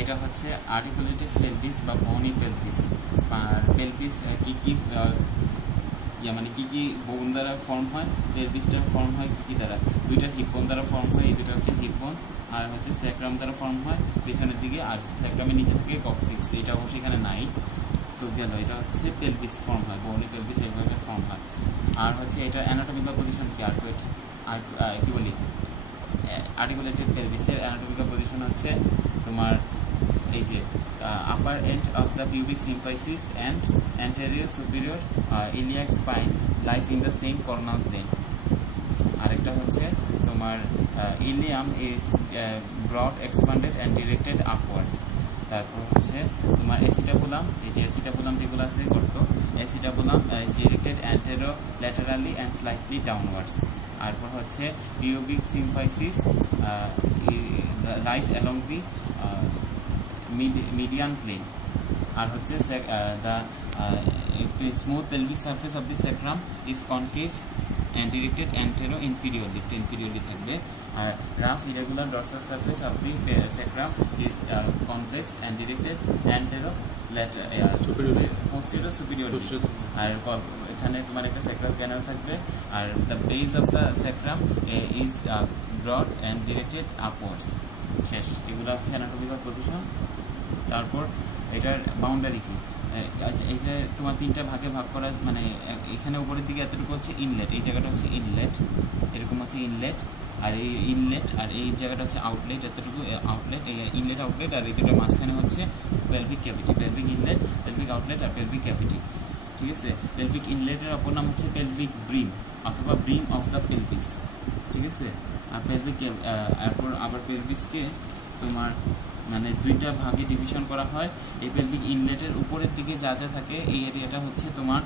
এটা হচ্ছে articulated pelvis বা বনি পেলভিস। আর পেলভিস কি মানে কি বোন দ্বারা ফর্ম হয়, পেলভিসটার ফর্ম হয় কি দ্বারা, দুইটা হিপ বোন দ্বারা ফর্ম হয়। এই দুটো হচ্ছে হিপ বোন, আর হচ্ছে স্যাক্রাম দ্বারা ফর্ম হয় পেছনের দিকে, আর স্যাক্রামের নিচে থাকে কক্সিক্স। এটা অবশ্যই এখানে নাই, তো গেল। এটা হচ্ছে পেলভিস ফর্ম হয়, বনি পেলভিস এইভাবে ফর্ম হয়। আর হচ্ছে এটা অ্যানাটমিক্যাল পজিশন কি কি বলি আর্টিকুলেটেড পেলভিসের অ্যানাটমিক্যাল পজিশন হচ্ছে তোমার এই যে upper end of the pubic symphysis and anterior superior iliac spine lies in the same coronal plane. আরেকটা হচ্ছে তোমার ilium is broad expanded and directed upwards. তারপর হচ্ছে তোমার এসিটাবুলাম, এই যে এসিটাবুলাম যেগুলো আছে করতো, acetabulum is directed antero laterally and slightly downwards. তারপর হচ্ছে pubic symphysis lies along the median plane। আর হচ্ছে the smooth pelvic surface of the sacrum is concave and directed anterior-inferiorly থাকবে। আর rough irregular dorsal surface of the sacrum is convex and directed posterior-superiorly। আর এখানে তোমার একটা sacral canal থাকবে। আর the base of the sacrum is broad and directed upwards। শেষ। এগুলো হচ্ছে anatomical position. তারপর এটার বাউন্ডারি কি, এই যে তোমার তিনটা ভাগে ভাগ করা, মানে এখানে উপরের দিকে এতটুকু হচ্ছে ইনলেট, এই জায়গাটা হচ্ছে ইনলেট, এরকম হচ্ছে ইনলেট, আর এই ইনলেট, আর এই জায়গাটা হচ্ছে আউটলেট, এতটুকু আউটলেট, এই ইনলেট আউটলেট, আর এই দুটো মাঝখানে হচ্ছে pelvic cavity, pelvic inlet, pelvic outlet আর পেলভিক ক্যাভিটি। ঠিক আছে, পেলভিক ইনলেটের অপর নাম হচ্ছে পেলভিক ব্রিম অথবা ব্রিম অফ দ্য পেলভিস। ঠিক আছে, আর পেলভিক এরপর আবার পেলভিসকে তোমার মানে দুইটা ভাগে ডিভিশন করা হয়। এই পেলভিক ইনলেটের উপরের দিকে যা যা থাকে এই এরিয়াটা হচ্ছে তোমার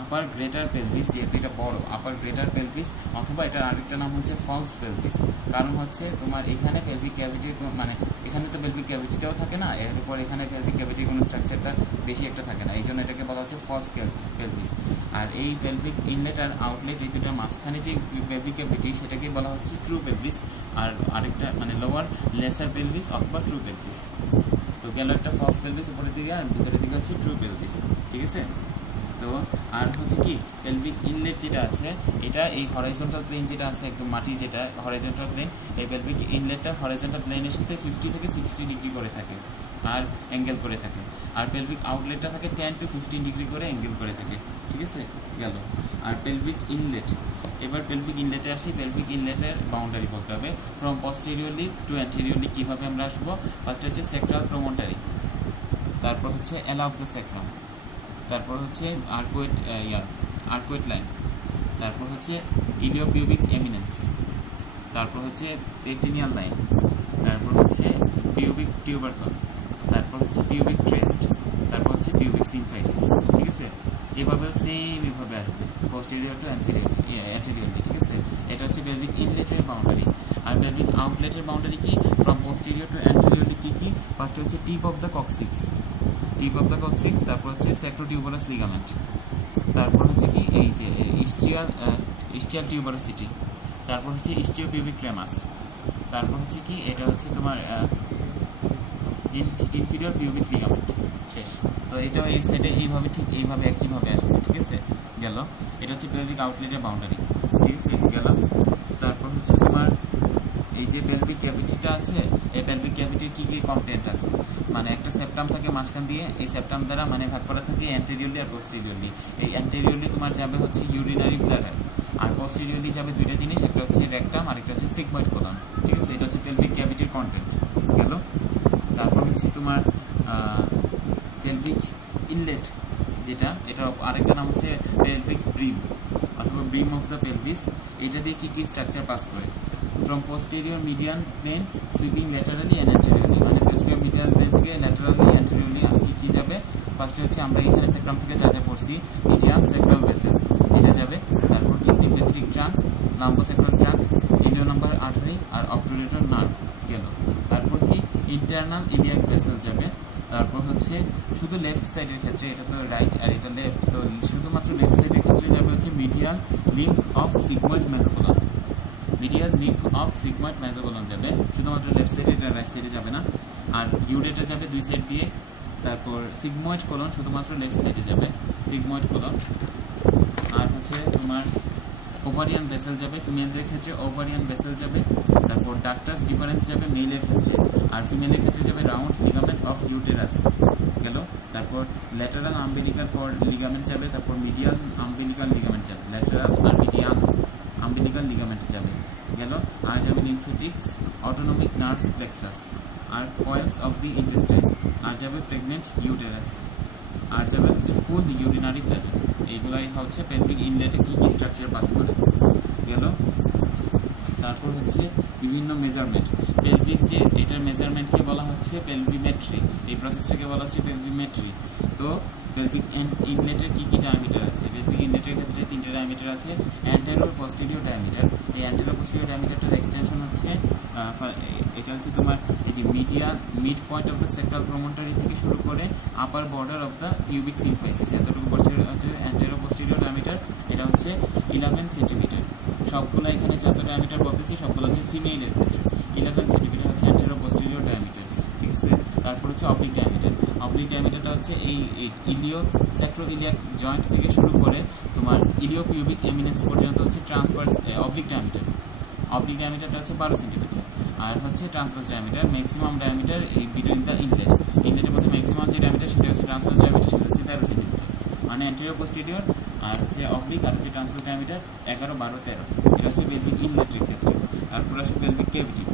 আপার গ্রেটার পেলভিস, যেহেতু এটা বড় আপার গ্রেটার পেলভিস, অথবা এটার আরেকটা নাম হচ্ছে ফলস পেলভিস। কারণ হচ্ছে তোমার এখানে পেলভিক ক্যাভিটির মানে এখানে তো পেলভিক ক্যাভিটিটাও থাকে না, এর উপর এখানে পেলভিক ক্যাভিটির কোনো স্ট্রাকচারটা বেশি একটা থাকে না, এই জন্য এটাকে বলা হচ্ছে ফলস পেলভিস। আর এই পেলভিক ইনলেট আর আউটলেট এই দুটার মাঝখানে যে পেলভিক ক্যাভিটি সেটাকে বলা হচ্ছে ট্রু পেলভিস, আর আরেকটা মানে লোয়ার লেসার পেলভিস অথবা ট্রু পেলভিস। তো গেল একটা ফলস পেলভিস উপরের দিকে, আর ভিতরের দিকে হচ্ছে ট্রু পেলভিস। ঠিক আছে, তো আর হচ্ছে কি পেলভিক ইনলেট যেটা আছে এটা এই হরাইজন্টাল প্লেন যেটা আছে একদম মাটি যেটা হরাইজন্টাল প্লেন, এই পেলভিক ইনলেটটা হরাইজন্টাল প্লেনের সাথে 50 থেকে 60 ডিগ্রি করে থাকে আর অ্যাঙ্গেল করে থাকে, আর পেলভিক আউটলেটটা থাকে 10 to 15 ডিগ্রি করে অ্যাঙ্গেল করে থাকে। ঠিক আছে, গেল। আর পেলভিক ইনলেট, এবার পেলভিক ইনলেটে আসি। পেলভিক ইনলেটের বাউন্ডারি বলতে হবে ফ্রম পস্টেরিয়রলি টু অ্যান্টেরিয়রলি কীভাবে আমরা আসবো। ফার্স্ট হচ্ছে সেক্রাল প্রমোটারি, তারপর হচ্ছে এলা অফ দ্য সেক্রাম, তারপর হচ্ছে আর্কুয়েট লাইন, তারপর হচ্ছে ইলিওপিউবিক এমিনেন্স, তারপর হচ্ছে পেটিনিয়াল লাইন, তারপর হচ্ছে পিউবিক টিউবারকল, তারপর হচ্ছে পিউবিক ক্রেস্ট, তারপর হচ্ছে পিউবিক সিম্ফাইসিস। ঠিক আছে, এভাবে সেম এভাবে আসবে পোস্টেরিয়র টু অ্যান্টেরিয়রলি। ঠিক আছে, এটা হচ্ছে পেলভিক ইনলেটের বাউন্ডারি। আর পেলভিক আউটলেটের বাউন্ডারি কি, ফ্রম পোস্টেরিয়র টু অ্যান্টেরিয়রলি কি ফার্স্ট হচ্ছে টিপ অফ দ্য কক্সিক্স, তারপর হচ্ছে স্যাক্রোটিউবারাস লিগামেন্ট, তারপর হচ্ছে কি এই যে ইস্চিয়াল টিউবারোসিটি, তারপর হচ্ছে ইস্টিওপিউবিক ক্রেমাস, তারপর হচ্ছে কি এটা হচ্ছে তোমার ইনফিরিয়র পিউবিক লিগামেন্ট। শেষ। তো এটাও এই সাইডে এইভাবে ঠিক এইভাবে একইভাবে আসবে। ঠিক আছে, গেল। এটা হচ্ছে পেলভিক আউটলেটের বাউন্ডারি। ঠিক আছে, গেল। তারপর হচ্ছে তোমার এই যে পেলভিক ক্যাভিটিটা আছে, এই পেলভিক ক্যাভিটির কী কী কন্টেন্ট আছে, মানে একটা সেপ্টাম থাকে মাঝখান দিয়ে, এই সেপ্টাম দ্বারা মানে ভাগ করা থাকে অ্যান্টেরিয়রলি আর পোস্টেরিয়রলি। এই অ্যান্টেরিয়রলি তোমার যাবে হচ্ছে ইউরিনারি ব্লাডার, আর পোস্টেরিয়রলি যাবে দুইটা জিনিস, একটা হচ্ছে রেকটাম আর একটা হচ্ছে সিগময়েড কোলন। ঠিক আছে, এটা হচ্ছে পেলভিক ক্যাভিটির কন্টেন্ট। গেল। তারপর হচ্ছে তোমার পেলভিক ইনলেট যেটা, এটার আরেকটা নাম হচ্ছে পেলভিক ব্রিম অথবা ব্রিম অফ দ্য পেলভিস। এটা দিয়ে কী কী স্ট্রাকচার পাস করে, from posterior median plane sweeping laterally and anteriorly, মানে পোস্টেরিয়র মিডিয়ান প্লেন থেকে ল্যাটারালি অ্যান্টেরিয়রলি কী যাবে। ফার্স্টে হচ্ছে আমরা এখানে সেক্রাম থেকে যা যা পড়ছি, মিডিয়ান সেক্রাল ভেসেল এটা যাবে, তারপর কি sympathetic trunk, lumbosacral trunk, iliolumbar artery আর অবটুরেটর নার্ভ গেল। তারপর কি ইন্টারনাল ইলিয়াক ভেসেল যাবে, তারপর হচ্ছে শুধু লেফট সাইডের ক্ষেত্রে, এটা তো রাইট আর এটা লেফট, তো শুধুমাত্র লেফট সাইডের ক্ষেত্রে যাবে হচ্ছে medial limb of sigmoid mesocolon, medial limb of sigmoid mesocolon যাবে শুধুমাত্র লেফট সাইডে, এটা রাইট সাইডে যাবে না। আর ইউরেটা যাবে দুই সাইড দিয়ে। তারপর সিগময়েড কোলন শুধুমাত্র লেফট সাইডে যাবে, সিগময়েড কোলন। আর হচ্ছে তোমার ওভারিয়ান ভেসেল যাবে, ফিমেলদের ক্ষেত্রে ওভারিয়ান ভেসেল যাবে। তারপর ডাক্টাস ডিফারেন্স যাবে মেলের ক্ষেত্রে, আর ফিমেলের ক্ষেত্রে যাবে রাউন্ড লিগামেন্ট অফ ইউটেরাস গেল। তারপর ল্যাটারাল আম্বিলিকাল লিগামেন্ট যাবে, তারপর মিডিয়াল আম্বিলিকাল লিগামেন্ট যাবে, ল্যাটারাল আর মিডিয়াল আম্বিলিকাল লিগামেন্ট যাবে গেল। আর যাবে লিমফেটিক্স, অটোনমিক নার্ভ প্লেক্সাস, আর কয়েলস অফ দি ইন্টেস্টাইন, আর যাবে প্রেগনেন্ট ইউটেরাস, আর যাবে হচ্ছে ফুল ইউরিনারি ব্লাডার। এইগুলাই হচ্ছে পেলভিক ইনলেটে কী কী স্ট্রাকচার পাস করে গেল। তারপর হচ্ছে বিভিন্ন মেজারমেন্ট, পেলভিস যে এটার মেজারমেন্টকে বলা হচ্ছে পেলভিমেট্রি, এই প্রসেসটাকে বলা হচ্ছে পেলভিমেট্রি। তো পেলভিক ইনলেটের কী কী ডায়ামিটার আছে? পেলভিক ইনলেটের ক্ষেত্রে 3টে ডায়ামিটার আছে, অ্যান্টেরো পোস্টেরিয়র ডায়ামিটার। এই অ্যান্টেরো পোস্টেরিয়র ডায়ামিটারটার এক্সটেনশন হচ্ছে এটা হচ্ছে তোমার এই যে mid point of the sacral promontory থেকে শুরু করে upper border of the pubic symphysis, এতটুকু পোস্টেরিয়র হচ্ছে অ্যান্টেরো পোস্টেরিয়র ডায়ামিটার। এটা হচ্ছে 11 সেন্টিমিটার। সবগুলো এখানে যত ডায়ামিটার বলতেছি সবগুলো হচ্ছে ফিমেলের ক্ষেত্রে। 11 সেন্টিমিটার হচ্ছে অ্যান্টেরো পোস্টেরিয়র ডায়ামিটার, ঠিক আছে। তারপর হচ্ছে অবলিক ডায়ামিটার। অবলিক ডায়ামিটারটা হচ্ছে এই ইলিও স্যাক্রো ইলিয়াক জয়েন্ট থেকে শুরু করে তোমার ইলিও পিউবিক এমিনেন্স পর্যন্ত হচ্ছে ট্রান্সভার্স অবলিক ডায়ামিটার। অবলিক ডায়ামিটারটা হচ্ছে 12 সেন্টিমিটার। আর হচ্ছে ট্রান্সভার্স ডায়ামিটার, ম্যাক্সিমাম ডায়ামিটার এই বিটুইন দ্য ইনলেট, ইনলেটের মধ্যে ম্যাক্সিমাম যে ডায়ামিটার সেটা হচ্ছে ট্রান্সভার্স ডায়ামিটার, সেটা হচ্ছে 13 সেন্টিমিটার। মানে অ্যান্টেরিয়র পোস্টেরিয়র আর হচ্ছে অবলিক আর হচ্ছে ট্রান্সভার্স ডায়ামিটার 11, 12, 13। এটা হচ্ছে পেলভিক ইনলেটের ক্ষেত্রে। তারপর আসে পেলভিক ক্যাভিটি।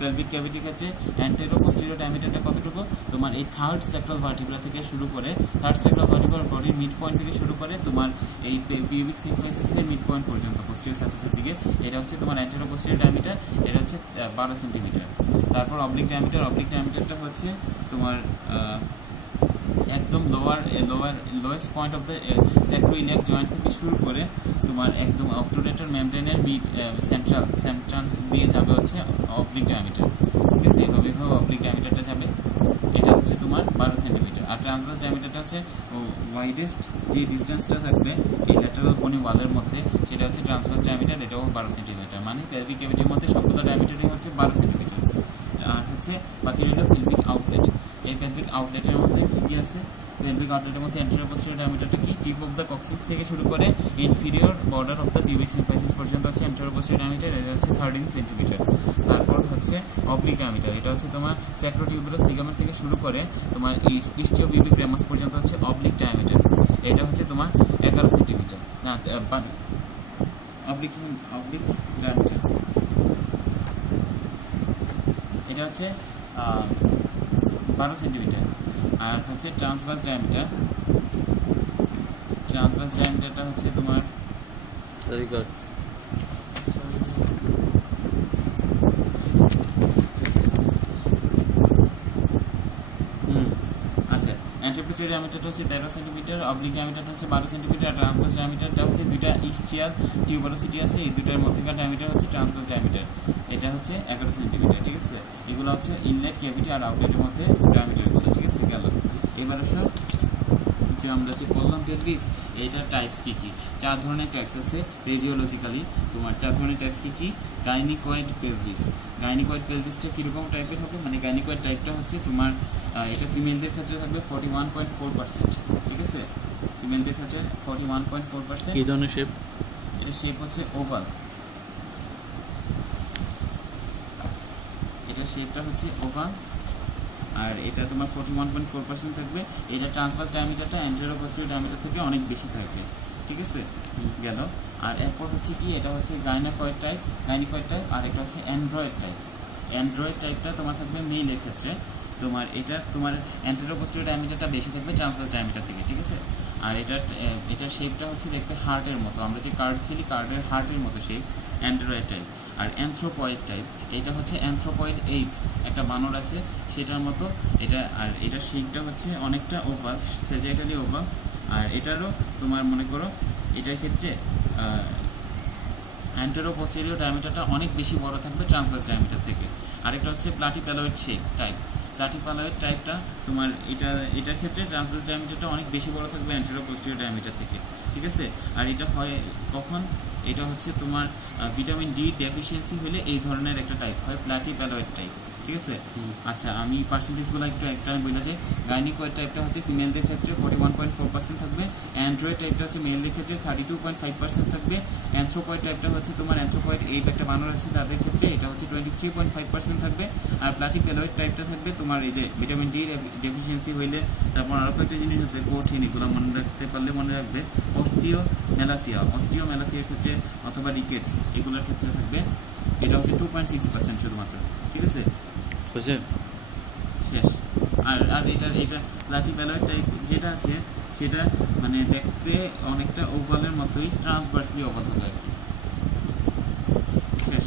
পেলভিক ক্যাভিটির ক্ষেত্রে অ্যান্টেরো পোস্টেরিয়র ডায়ামিটারটা কতটুকু? তোমার এই থার্ড সেক্রাল ভার্টিব্রা থেকে শুরু করে, থার্ড সেক্রাল ভার্টিব্রার বডির মিড পয়েন্ট থেকে শুরু করে তোমার এই পিউবিক সিম্ফাইসিসের মিড পয়েন্ট পর্যন্ত পোস্টেরিয়র সারফেসের দিকে, এটা হচ্ছে তোমার অ্যান্টেরো পোস্টেরিয়র ডায়ামিটার। এটা হচ্ছে 12 সেন্টিমিটার। তারপর অবলিক ডায়ামিটার, অবলিক ডায়ামিটারটা হচ্ছে তোমার একদম lowest point of the sacroiliac joint থেকে শুরু করে তোমার একদম অবটুরেটর মেমব্রেনের সেন্ট্রাল দিয়ে যাবে হচ্ছে অবলিক ডায়ামিটার, ঠিক আছে। এইভাবে অবলিক ডায়ামিটারটা যাবে, এটা হচ্ছে তোমার 12 সেন্টিমিটার। আর ট্রান্সভার্স ডায়ামিটারটা হচ্ছে ওয়াইডেস্ট যে ডিস্টেন্সটা থাকবে এই ল্যাটারাল বনি ওয়ালের মধ্যে, সেটা হচ্ছে ট্রান্সভার্স ডায়ামিটার, এটাও 12 সেন্টিমিটার। মানে পেলভিক ক্যাভিটির মধ্যে সবগুলো ডায়ামিটারই হচ্ছে 12 সেন্টিমিটার। আর হচ্ছে বাকি রইল পেলভিক আউটলেট। এই পেলভিক আউটলেটের মধ্যে কী কী আছে? পেলভিক আউটলেটের মধ্যে অ্যান্টেরিয়র পোস্টেরিয়র ডায়ামিটারটা কি? টিপ অফ দ্য কক্সিক্স থেকে শুরু করে inferior border of the pubic symphysis পর্যন্ত হচ্ছে অ্যান্টেরিয়র পোস্টেরিয়র ডায়ামিটার, এটা হচ্ছে 13 সেন্টিমিটার। তারপর হচ্ছে অবলিক ডায়ামিটার, এটা হচ্ছে তোমার স্যাক্রোটিউবুলাস লিগামেন্ট থেকে শুরু করে তোমার ইস্টিওপিউবিক রেমাস পর্যন্ত হচ্ছে অবলিক ডায়ামিটার, এটা হচ্ছে তোমার 11 সেন্টিমিটার। না অবলিক ডায়ামিটার এটা হচ্ছে 12 সেন্টিমিটার। আর হচ্ছে ট্রান্সভার্স ডায়ামিটারটা হচ্ছে তোমার আচ্ছা, অ্যান্টেরোপোস্টেরিয়র ডায়ামিটারটা হচ্ছে 13 সেন্টিমিটার, অবলিক ডায়ামিটারটা হচ্ছে 12 সেন্টিমিটার, ট্রান্সভার্স ডায়ামিটারটা হচ্ছে দুইটা ইস্চিয়াল টিউবারোসিটি আছে, এই দুইটার মধ্যেকার ডায়ামিটার হচ্ছে ট্রান্সভার্স ডায়ামিটার, এটা হচ্ছে 11 সেন্টিমিটার, ঠিক আছে। এগুলো হচ্ছে ইনলেট ক্যাভিটি আর আউটলেটের মধ্যে ডায়ামিটারগুলো, ঠিক আছে। গেল এবার আসো যে আমরা যে বললাম পেলভিস, এটার টাইপস কী কী? 4 ধরনের টাইপস আছে রেডিওলজিক্যালি। তোমার 4 ধরনের টাইপস কী কী? গাইনিকয়েড পেলভিস। গাইনিকয়েড পেলভিসটা কীরকম টাইপের হবে? মানে গাইনিকয়েড টাইপটা হচ্ছে তোমার এটা ফিমেলদের ক্ষেত্রে থাকবে 41.4%, ঠিক আছে। ফিমেলদের ক্ষেত্রে 41.4%। কী ধরনের শেপ? এটা শেপ হচ্ছে ওভাল, এটা শেপটা হচ্ছে ওভাল। আর এটা তোমার 41.4% থাকবে। এটা ট্রান্সভার্স ডায়ামিটারটা অ্যান্টেরিয়র পোস্টেরিয়র ডায়ামিটার থেকে অনেক বেশি থাকবে, ঠিক আছে। গেল। আর এরপর হচ্ছে কি, এটা হচ্ছে গাইনিকয়েড টাইপ, আর এটা হচ্ছে অ্যান্ড্রয়েড টাইপ। অ্যান্ড্রয়েড টাইপটা তোমার থাকবে মেলের ক্ষেত্রে। তোমার এটা তোমার অ্যান্টেরিয়র পোস্টেরিয়র ডায়ামিটারটা বেশি থাকবে ট্রান্সভার্স ডায়ামিটার থেকে, ঠিক আছে। আর এটার শেপটা হচ্ছে দেখতে হার্টের মতো, আমরা যে কার্ড খেলি কার্ডের হার্টের মতো শেপ, অ্যান্ড্রয়েড টাইপ। আর অ্যানথ্রোপয়েড টাইপ, এটা হচ্ছে অ্যানথ্রোপয়েড এইপ, একটা বানর আছে সেটার মতো এটা। আর এটার শেপটা হচ্ছে অনেকটা ওভাল, সেজাইটালি ওভাল। আর এটারও তোমার মনে করো এটার ক্ষেত্রে অ্যান্টেরো পোস্টেরিয়র ডায়ামিটারটা অনেক বেশি বড় থাকবে ট্রান্সভার্স ডায়ামিটার থেকে। আরেকটা হচ্ছে প্লাটিপ্যালয়েড শেপ টাইপ। প্লাটিপ্যালয়েড টাইপটা তোমার এটার ক্ষেত্রে ট্রান্সভার্স ডায়ামিটারটা অনেক বেশি বড় থাকবে অ্যান্টেরো পোস্টেরিয়র ডায়ামিটার থেকে, ঠিক আছে। আর এটা হয় কখন? এটা হচ্ছে তোমার ভিটামিন ডি ডেফিসিয়েন্সি হলে এই ধরনের একটা টাইপ হয়, প্লাটিপ্যালয়েড টাইপ। ঠিক আছে। আচ্ছা আমি পার্সেন্টেজগুলো একটু একটা বলে যে গাইনিকয়েড টাইপটা হচ্ছে ফিমেলদের ক্ষেত্রে 41.4% থাকবে, অ্যান্ড্রয়েড টাইপটা হচ্ছে মেলদের ক্ষেত্রে 32.5% থাকবে, অ্যানথ্রোপয়েড টাইপটা হচ্ছে তোমার অ্যানথ্রোপয়েড এই একটা বানর আছে তাদের ক্ষেত্রে এটা হচ্ছে 23.5% থাকবে, আর প্লাটিপেলয়েড টাইপটা থাকবে তোমার এই যে ভিটামিন ডি ডেফিসিয়েন্সি হইলে। তারপর আরও কয়েকটা জিনিস আছে কঠিন, এগুলো মনে রাখতে পারলে মনে রাখবে। অস্টিওমেলাসিয়ার ক্ষেত্রে অথবা রিকেটস এগুলোর ক্ষেত্রে থাকবে, এটা হচ্ছে 2.6% শুধুমাত্র, ঠিক আছে শেষ। আর এটা প্লাটিপেলয়েড টাইপ যেটা আছে সেটা মানে দেখতে অনেকটা ওভালের মতোই, ট্রান্সভার্সলি ওভাল হবে আর কি। শেষ।